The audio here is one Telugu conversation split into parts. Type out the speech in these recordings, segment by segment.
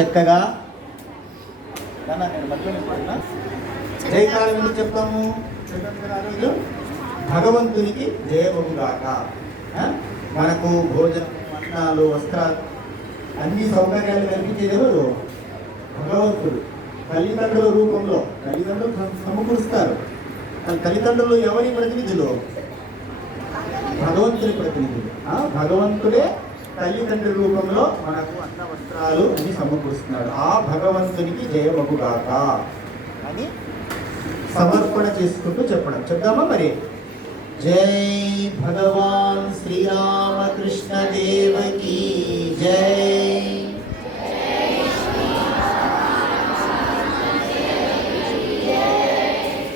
చక్కగా. జయకాలం ఎందుకు చెప్తాము? రోజు భగవంతునికి జయముగాక మనకు భోజనం పట్టణాలు వస్త్రాలు అన్ని సౌకర్యాలు కల్పించేది ఎవరు? భగవంతుడు. తల్లిదండ్రుల రూపంలో తల్లిదండ్రులు సమ- సమకూరుస్తారు. కానీ తల్లిదండ్రులు ఎవరి ప్రతినిధులు? భగవంతుని ప్రతినిధులు. ఆ? భగవంతుడే తల్లిదండ్రుల రూపంలో మనకు అన్న వస్త్రాలు అని సమకూరుస్తున్నాడు. ఆ భగవంతునికి జయమగుగాక అని సమర్పణ చేసుకుంటూ చెప్పడం. చెప్దామా మరి? జై భగవాన్ శ్రీరామకృష్ణ దేవకి జై.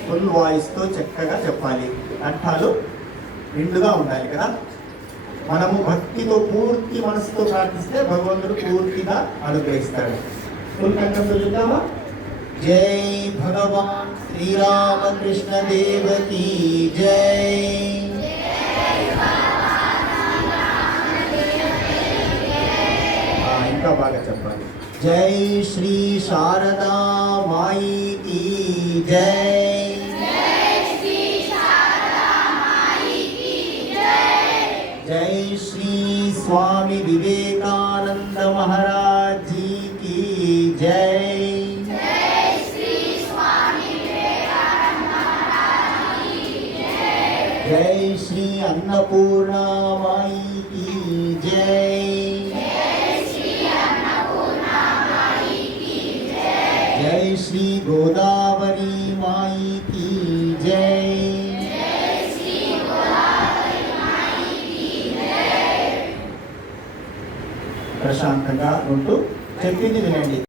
ఫుల్ వాయిస్తో చక్కగా చెప్పాలి. కంఠాలు నిండుగా ఉండాలి కదా? మనము భక్తితో పూర్తి మనసుతో ప్రార్థిస్తే భగవంతుడు పూర్తిగా అనుగ్రహిస్తాడు. ఫుల్ కంఠంతో చూద్దామా జై భగవాన్ శ్రీరామకృష్ణ దేవకి జై ఇంకా బాగా చెప్పాలి. జై శ్రీ శారదా మాయికి జై. జై శ్రీ स्वामी विवेकानंद महाराज जी की जय जय श्री अन्नपूर्णा माई की जय जय श्री गोदावरी माई की जय ప్రశాంతంగా ఉంటూ చెప్పింది వినండి.